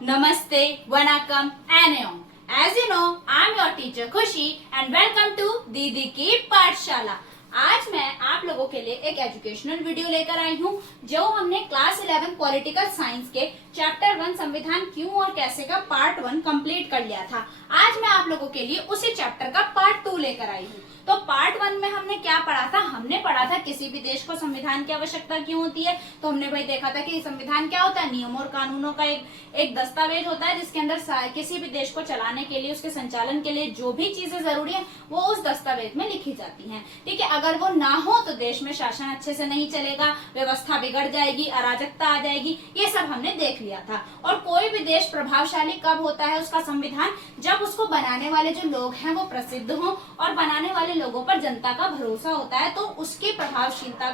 Namaste, Vanakkam, Annyeong. As you know, I am your teacher Khushi and welcome to दीदी की पाठशाला। आज मैं आप लोगों के लिए एक एजुकेशनल वीडियो लेकर आई हूँ जो हमने क्लास 11 पॉलिटिकल साइंस के चैप्टर 1 संविधान क्यों और कैसे का पार्ट 1 कंप्लीट कर लिया था। आज मैं आप लोगों के लिए उसी चैप्टर का पार्ट 2 लेकर आई हूँ। तो पार्ट 1 में हमने क्या पढ़ा था? हमने पढ़ा था किसी भी देश को संविधान की आवश्यकता क्यों होती है। तो हमने भाई देखा था कि संविधान क्या होता है, नियम और कानूनों का एक दस्तावेज होता है जिसके अंदर किसी भी देश को चलाने के लिए, उसके संचालन के लिए जो भी चीजें जरूरी है वो उस दस्तावेज में लिखी जाती हैं। ठीक है, अगर वो ना हो तो देश में शासन अच्छे से नहीं चलेगा, व्यवस्था बिगड़ जाएगी, अराजकता आ जाएगी, ये सब हमने देख लिया था। और कोई भी देश प्रभावशाली कब होता है उसका संविधान, जब उसको बनाने वाले जो लोग हैं वो प्रसिद्ध हों और बनाने वाले लोगों पर जनता का भरोसा होता है, तो उसकी प्रभावशीलता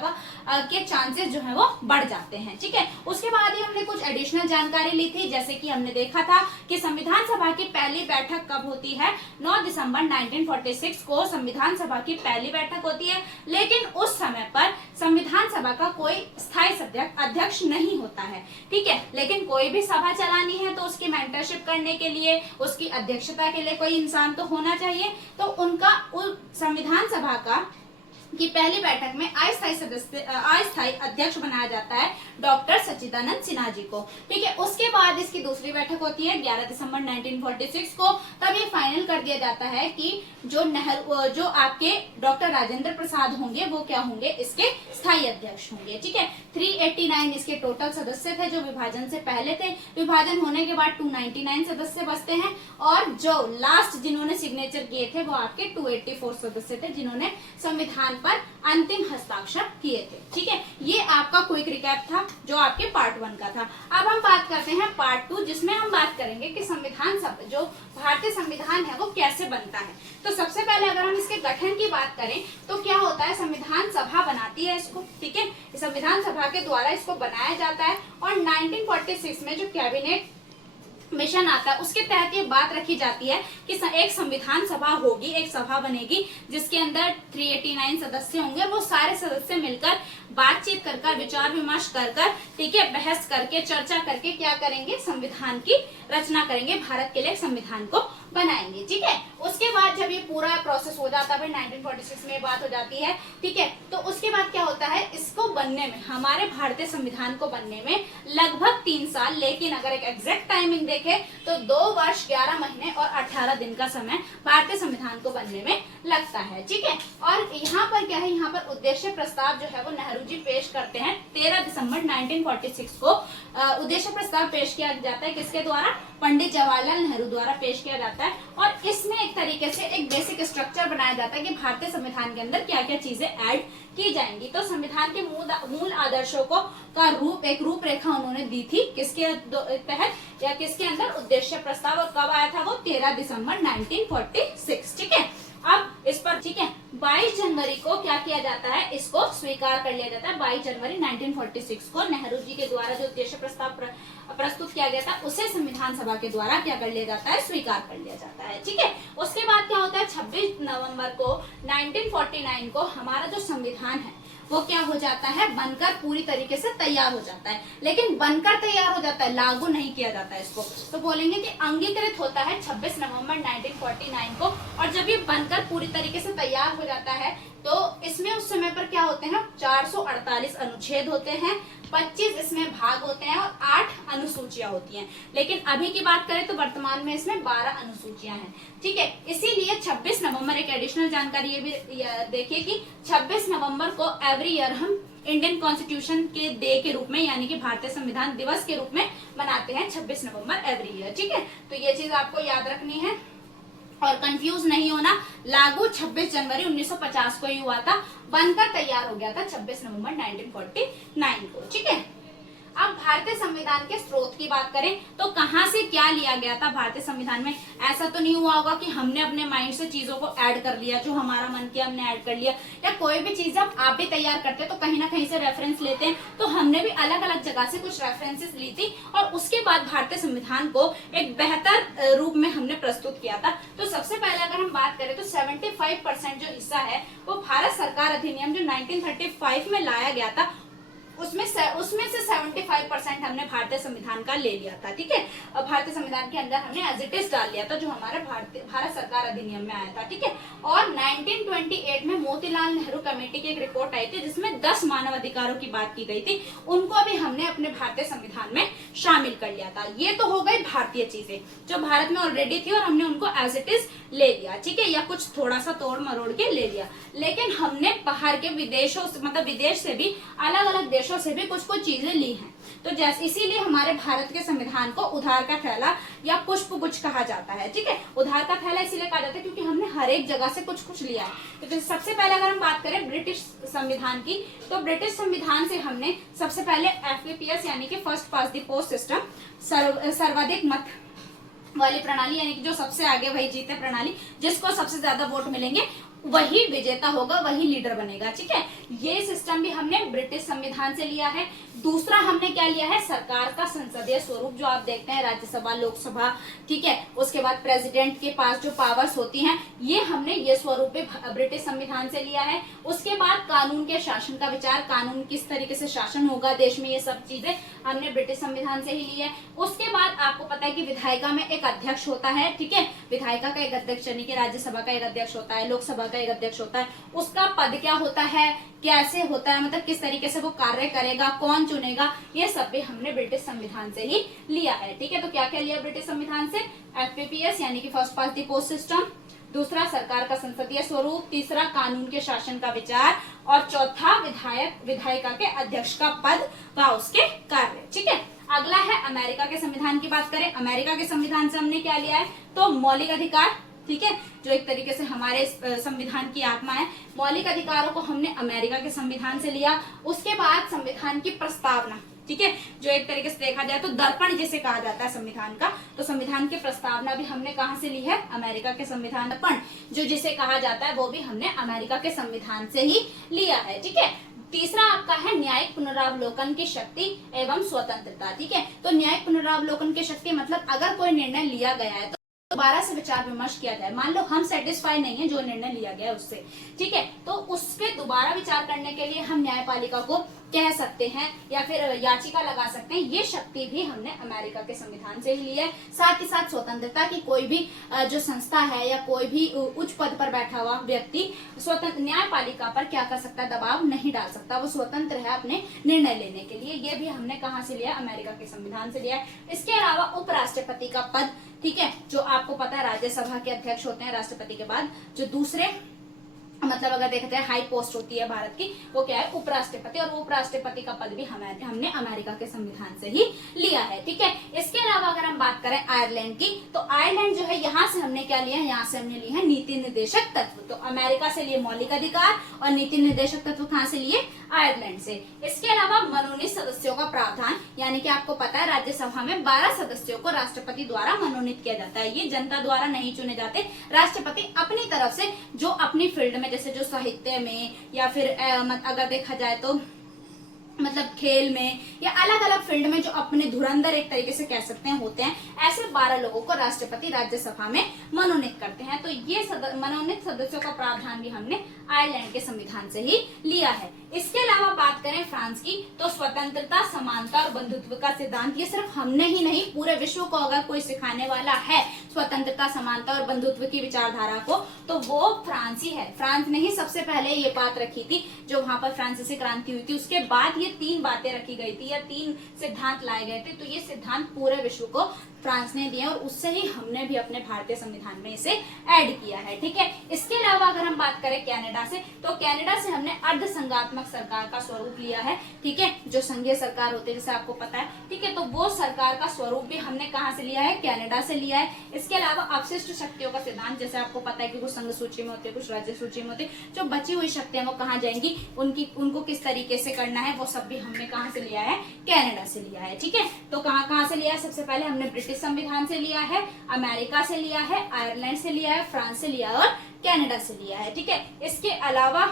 के चांसेस जो है वो बढ़ जाते हैं। ठीक है, उसके बाद ही हमने कुछ एडिशनल जानकारी ली थी, जैसे कि हमने देखा था कि संविधान सभा की पहली बैठक कब होती है। 9 दिसंबर 1946 को संविधान सभा की पहली बैठक होती है, लेकिन उस समय पर संविधान सभा का कोई स्थायी अध्यक्ष नहीं होता है। ठीक है, लेकिन कोई भी सभा चलानी है तो उसकी मेंटरशिप करने के लिए, उसकी अध्यक्षता के लिए कोई इंसान तो होना चाहिए। तो उनका संविधान सभा का की पहली बैठक में अस्थायी अध्यक्ष बनाया जाता है डॉक्टर सच्चिदानंद सिन्हा जी को। ठीक है, उसके बाद इसकी दूसरी बैठक होती है 11 दिसंबर 1946 को। तब ये फाइनल कर दिया जाता है कि जो आपके डॉक्टर राजेंद्र प्रसाद होंगे वो क्या होंगे, इसके स्थायी अध्यक्ष होंगे। ठीक है, 389 इसके टोटल सदस्य थे जो विभाजन से पहले थे। विभाजन होने के बाद 299 सदस्य बचते हैं और जो लास्ट जिन्होंने सिग्नेचर किए थे वो आपके 284 सदस्य थे जिन्होंने संविधान पर अंतिम हस्ताक्षर किए थे। ठीक है, ये आपका क्विक रिकैप था जो आपके पार्ट 1 का था। अब हम बात करते हैं पार्ट 2, जिसमें हम बात करेंगे कि संविधान सभा, जो भारतीय संविधान है वो कैसे बनता है। तो सबसे पहले अगर हम इसके गठन की बात करें तो क्या होता है, संविधान सभा बनाती है इसको। ठीक है, संविधान सभा के द्वारा इसको बनाया जाता है और 1946 में जो कैबिनेट मिशन आता है उसके तहत ये बात रखी जाती है कि एक संविधान सभा होगी, एक सभा बनेगी जिसके अंदर 389 सदस्य होंगे। वो सारे सदस्य मिलकर बातचीत कर विचार विमर्श कर ठीक है, बहस करके, चर्चा करके क्या करेंगे, संविधान की रचना करेंगे, भारत के लिए संविधान को बनाएंगे। ठीक है, उसके बाद जब ये पूरा प्रोसेस हो जाता है, 1946 में बात हो जाती है। ठीक है, तो उसके बाद क्या होता है, इसको बनने में, हमारे भारतीय संविधान को बनने में लगभग 3 साल, लेकिन अगर एक एग्जैक्ट टाइमिंग देखें तो 2 वर्ष 11 महीने और 18 दिन का समय भारतीय संविधान को बनने में लगता है। ठीक है, और यहाँ पर क्या है, यहाँ पर उद्देश्य प्रस्ताव जो है वो नेहरू जी पेश करते हैं 13 दिसंबर 1946 को। उद्देश्य प्रस्ताव पेश किया जाता है किसके द्वारा, पंडित जवाहरलाल नेहरू द्वारा पेश किया जाता है। और इसमें एक तरीके से एक बेसिक स्ट्रक्चर बनाया जाता है कि भारतीय संविधान के अंदर क्या क्या चीजें ऐड की जाएंगी। तो संविधान के मूल आदर्शों को एक रूपरेखा उन्होंने दी थी किसके तहत या किसके अंदर, उद्देश्य प्रस्ताव। और कब आया था वो, 13 दिसंबर 1946। ठीक है, अब इस पर, ठीक है, 22 जनवरी को क्या किया जाता है, इसको स्वीकार कर लिया जाता है। 22 जनवरी 1946 को नेहरू जी के द्वारा जो उद्देश्य प्रस्ताव प्रस्तुत किया गया था उसे संविधान सभा के द्वारा क्या कर लिया जाता है, स्वीकार कर लिया जाता है। ठीक है, उसके बाद क्या होता है, 26 नवंबर को 1949 को हमारा जो संविधान है वो क्या हो जाता है, बनकर पूरी तरीके से तैयार हो जाता है। लेकिन बनकर तैयार हो जाता है, लागू नहीं किया जाता है इसको। तो बोलेंगे कि अंगीकृत होता है 26 नवंबर 1949 को। और जब ये बनकर पूरी तरीके से तैयार हो जाता है तो इसमें उस समय पर क्या होते हैं, 448 अनुच्छेद होते हैं, 25 इसमें भाग होते हैं और 8 अनुसूचियां होती हैं। लेकिन अभी की बात करें तो वर्तमान में इसमें 12 अनुसूचियां हैं। ठीक है, इसीलिए 26 नवंबर, एक एडिशनल जानकारी ये भी देखिए कि 26 नवंबर को एवरी ईयर हम इंडियन कॉन्स्टिट्यूशन के डे के रूप में, यानी कि भारतीय संविधान दिवस के रूप में मनाते हैं 26 नवंबर एवरी ईयर। ठीक है, तो ये चीज आपको याद रखनी है और कंफ्यूज नहीं होना। लागू 26 जनवरी 1950 को ही हुआ था, बनकर तैयार हो गया था 26 नवंबर 1949 को। ठीक है, अब भारतीय संविधान के स्रोत की बात करें तो कहां से क्या लिया गया था भारतीय संविधान में। ऐसा तो नहीं हुआ होगा कि हमने अपने माइंड से चीजों को ऐड कर लिया, जो हमारा मन किया हमने ऐड कर लिया। या कोई भी चीज जब आप भी तैयार करते हैं तो कहीं ना कहीं से रेफरेंस लेते हैं, तो हमने भी अलग अलग जगह से कुछ रेफरेंसेस ली थी और उसके बाद भारतीय संविधान को एक बेहतर रूप में हमने प्रस्तुत किया था। तो सबसे पहले अगर हम बात करें तो 75% जो हिस्सा है वो भारत सरकार अधिनियम जो 1935 में लाया गया था उसमें से 75% हमने भारतीय संविधान का ले लिया था, ठीक है। और भारतीय संविधान के अंदर हमने एज इट इज डाल लिया था, जो हमारे भारत सरकार अधिनियम में आया था, ठीक है। और 1928 में मोतीलाल नेहरू कमेटी की एक रिपोर्ट आई थी, जिसमें 10 मानव अधिकारों की बात की गई थी, उनको भी हमने अपने भारतीय संविधान में शामिल कर लिया था। ये तो हो गई भारतीय चीजें जो भारत में ऑलरेडी थी और हमने उनको एज इट इज ले लिया, ठीक है, या कुछ थोड़ा सा तोड़ मरोड़ के ले लिया। लेकिन हमने बाहर के विदेशों से, मतलब विदेश से भी, अलग अलग देशों से भी कुछ कुछ चीजें ली हैं। तो जैसे इसीलिए हमारे भारत के संविधान को उधार का थैला या पुष्प गुच्छ कहा जाता है, ठीक है। उधार का थैला इसीलिए कहा जाता है क्योंकि हमने हर एक जगह से कुछ कुछ लिया है। तो सबसे पहले अगर हम बात करें ब्रिटिश संविधान की, तो ब्रिटिश संविधान से हमने सबसे पहले FPPS यानी कि first past the post system, सर्वाधिक मत वाली प्रणाली, यानी कि जो सबसे आगे वही जीते प्रणाली, जिसको सबसे ज्यादा वोट मिलेंगे वही विजेता होगा, वही लीडर बनेगा, ठीक है। ये सिस्टम भी हमने ब्रिटिश संविधान से लिया है। दूसरा हमने क्या लिया है, सरकार का संसदीय स्वरूप, जो आप देखते हैं राज्यसभा, लोकसभा, ठीक है। उसके बाद प्रेसिडेंट के पास जो पावर्स होती हैं, ये हमने ये स्वरूप भी ब्रिटिश संविधान से लिया है। उसके बाद कानून के शासन का विचार, कानून किस तरीके से शासन होगा देश में, ये सब चीजें हमने ब्रिटिश संविधान से ही ली है। उसके बाद आपको पता है कि विधायिका में एक अध्यक्ष होता है, ठीक है। विधायिका का एक अध्यक्ष, यानी कि राज्यसभा का एक अध्यक्ष होता है, लोकसभा का एक अध्यक्ष होता है। उसका पद क्या होता है, कैसे होता है, मतलब किस तरीके से वो कार्य करेगा, कौन चुनेगा, ये सब भी हमने ब्रिटिश संविधान से ही लिया है, ठीक है। तो क्या क्या लिया ब्रिटिश संविधान से, FPPS यानी कि first past the post system, दूसरा सरकार का संसदीय स्वरूप, तीसरा कानून के शासन का विचार, और चौथा विधायिका के अध्यक्ष का पद व उसके कार्य, ठीक है। अगला है अमेरिका के संविधान की बात करें। अमेरिका के संविधान से हमने क्या लिया है, तो मौलिक अधिकार, ठीक है, जो एक तरीके से हमारे संविधान की आत्मा है। मौलिक अधिकारों को हमने अमेरिका के संविधान से लिया। उसके बाद संविधान की प्रस्तावना, ठीक है, जो एक तरीके से देखा जाए तो दर्पण जिसे कहा जाता है संविधान का, तो संविधान की प्रस्तावना भी हमने कहां से ली है, अमेरिका के संविधान। दर्पण जो जिसे कहा जाता है वो भी हमने अमेरिका के संविधान से ही लिया है, ठीक है। तीसरा आपका है न्यायिक पुनरावलोकन की शक्ति एवं स्वतंत्रता, ठीक है। तो न्यायिक पुनरावलोकन की शक्ति मतलब अगर कोई निर्णय लिया गया है तो दोबारा से विचार विमर्श किया जाए। मान लो हम सेटिस्फाई नहीं है जो निर्णय लिया गया है उससे, ठीक है, तो उस पे दोबारा विचार करने के लिए हम न्यायपालिका को कह सकते हैं या फिर याचिका लगा सकते हैं। ये शक्ति भी हमने अमेरिका के संविधान से ही ली है। साथ ही साथ स्वतंत्रता की, कोई भी जो संस्था है या कोई भी उच्च पद पर बैठा हुआ व्यक्ति स्वतंत्र न्यायपालिका पर क्या कर सकता है, दबाव नहीं डाल सकता, वो स्वतंत्र है अपने निर्णय लेने के लिए। ये भी हमने कहाँ से लिया, अमेरिका के संविधान से लिया है। इसके अलावा उपराष्ट्रपति का पद, ठीक है, जो आपको पता है राज्यसभा के अध्यक्ष होते हैं राष्ट्रपति के बाद, जो दूसरे मतलब अगर देखते हैं हाई पोस्ट होती है भारत की, वो क्या है, उपराष्ट्रपति, और वो उपराष्ट्रपति का पद भी हमने अमेरिका के संविधान से ही लिया है, ठीक है। इसके अलावा अगर हम बात करें आयरलैंड की, तो आयरलैंड जो है यहाँ से हमने क्या लिया है, यहाँ से हमने लिया है नीति निर्देशक तत्व। तो अमेरिका से लिए मौलिक अधिकार और नीति निर्देशक तत्व कहाँ से लिए, आयरलैंड से। इसके अलावा मनोनीत सदस्यों का प्रावधान, यानी कि आपको पता है राज्यसभा में 12 सदस्यों को राष्ट्रपति द्वारा मनोनीत किया जाता है। ये जनता द्वारा नहीं चुने जाते, राष्ट्रपति अपनी तरफ से जो अपनी फील्ड में, जैसे जो साहित्य में या फिर अगर देखा जाए तो मतलब खेल में या अलग अलग फील्ड में जो अपने धुरंधर एक तरीके से कह सकते हैं होते हैं, ऐसे 12 लोगों को राष्ट्रपति राज्यसभा में मनोनीत करते हैं। तो ये मनोनीत सदस्यों का प्रावधान भी हमने आयरलैंड के संविधान से ही लिया है। इसके अलावा बात करें फ्रांस की, तो स्वतंत्रता, समानता और बंधुत्व का सिद्धांत, ये सिर्फ हमने ही नहीं पूरे विश्व को अगर कोई सिखाने वाला है स्वतंत्रता, समानता और बंधुत्व की विचारधारा को, तो वो फ्रांस ही है। फ्रांस ने ही सबसे पहले ये बात रखी थी, जो वहां पर फ्रांसीसी क्रांति हुई थी, उसके बाद ये 3 बातें रखी गई थी या 3 सिद्धांत लाए गए थे। तो ये सिद्धांत पूरे विश्व को फ्रांस ने दिया और उससे ही हमने भी अपने भारतीय संविधान में इसे ऐड किया है, ठीक है। इसके अलावा अगर हम बात करें कनाडा से, तो कनाडा से हमने अर्ध संघात्मक सरकार का स्वरूप लिया है, ठीक है, जो संघीय सरकार होती है जैसे आपको पता है, ठीक है। तो वो सरकार का स्वरूप भी हमने कहां से लिया है, कनाडा से लिया है। इसके अलावा अपशिष्ट शक्तियों का सिद्धांत, जैसे आपको पता है कि कुछ संघ सूची में होते हैं, कुछ राज्य सूची में होते हैं, जो बची हुई शक्तियां वो कहाँ जाएंगी, उनको किस तरीके से करना है, वो सब भी हमने कहां से लिया है, कनाडा से लिया है, ठीक है। तो कहां से लिया है, सबसे पहले हमने ब्रिटिश संविधान से लिया है, अमेरिका से लिया है, आयरलैंड से लिया है, फ्रांस से लिया है और कनाडा से लिया है, ठीक है। इसके अलावा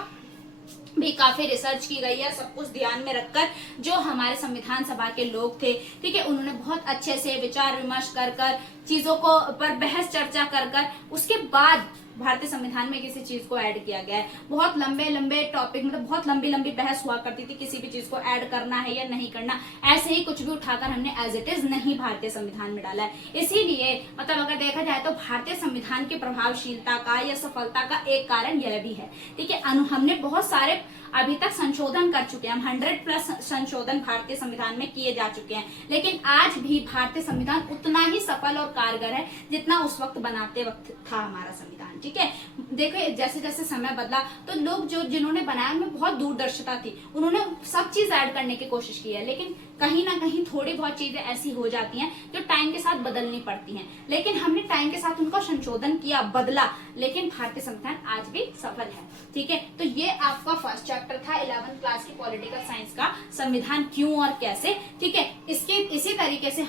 भी काफी रिसर्च की गई है, सब कुछ ध्यान में रखकर जो हमारे संविधान सभा के लोग थे, ठीक है, उन्होंने बहुत अच्छे से विचार विमर्श कर चीजों को पर बहस चर्चा कर उसके बाद भारतीय संविधान में किसी चीज को ऐड किया गया है। बहुत लंबे लंबे टॉपिक, मतलब बहुत लंबी लंबी बहस हुआ करती थी किसी भी चीज को ऐड करना है या नहीं करना। ऐसे ही कुछ भी उठाकर हमने एज इट इज नहीं भारतीय संविधान में डाला है। इसीलिए मतलब अगर देखा जाए तो भारतीय संविधान की प्रभावशीलता का या सफलता का एक कारण यह भी है। ठीक है, हमने बहुत सारे अभी तक संशोधन कर चुके हैं, हम 100+ संशोधन भारतीय संविधान में किए जा चुके हैं, लेकिन आज भी भारतीय संविधान उतना ही सफल और कारगर है जितना उस वक्त बनाते वक्त था हमारा संविधान। ठीक है, देखो जैसे जैसे समय बदला तो लोग जिन्होंने बनाया उनमें बहुत दूरदर्शिता थी, उन्होंने सब चीज ऐड करने की कोशिश की है, लेकिन कहीं ना कहीं थोड़ी बहुत चीजें ऐसी हो जाती हैं जो टाइम के साथ बदलनी पड़ती हैं। लेकिन हमने टाइम के साथ उनको संशोधन किया, बदला, लेकिन भारतीय संविधान आज भी सफल है। ठीक है, तो ये आपका फर्स्ट चैप्टर था 11th क्लास की पॉलिटिकल साइंस का, संविधान क्यों और कैसे। ठीक है, इसी तरीके से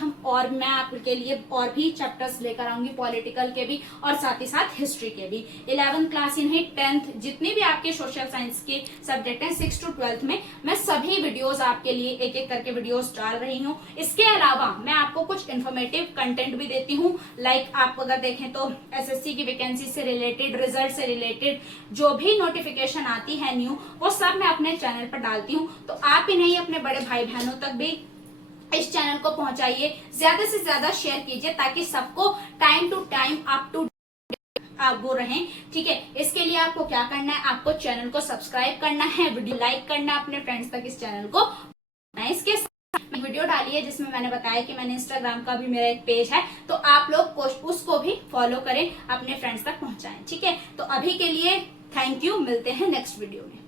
मैं आपके लिए और भी चैप्टर्स लेकर आऊंगी, पॉलिटिकल के भी और साथ ही साथ हिस्ट्री के भी। 11th क्लास ही नहीं, 10th जितने भी आपके सोशल साइंस के सब्जेक्ट हैं 6 to 12th में मैं सभी वीडियोस आपके लिए एक एक करके वीडियोस डाल रही हूँ। इसके अलावा मैं आपको कुछ इन्फॉर्मेटिव कंटेंट भी देती हूँ, लाइक आप अगर देखें तो एसएससी की वैकेंसी से रिलेटेड, रिजल्ट से रिलेटेड जो भी नोटिफिकेशन आती है न्यू, वो सब मैं अपने चैनल पर डालती हूँ। तो आप ही नहीं, अपने बड़े भाई बहनों तक भी इस चैनल को पहुंचाइए, ज्यादा से ज्यादा शेयर कीजिए ताकि सबको time to time up to आप वो रहें। ठीक है, इसके लिए आपको क्या करना है, आपको चैनल को सब्सक्राइब करना है, वीडियो लाइक करना है, अपने फ्रेंड्स तक इस चैनल को। इसके साथ वीडियो डाली है जिसमें मैंने बताया कि मैंने इंस्टाग्राम का भी मेरा एक पेज है, तो आप लोग उसको भी फॉलो करें, अपने फ्रेंड्स तक पहुंचाएं। ठीक है, तो अभी के लिए थैंक यू, मिलते हैं नेक्स्ट वीडियो में।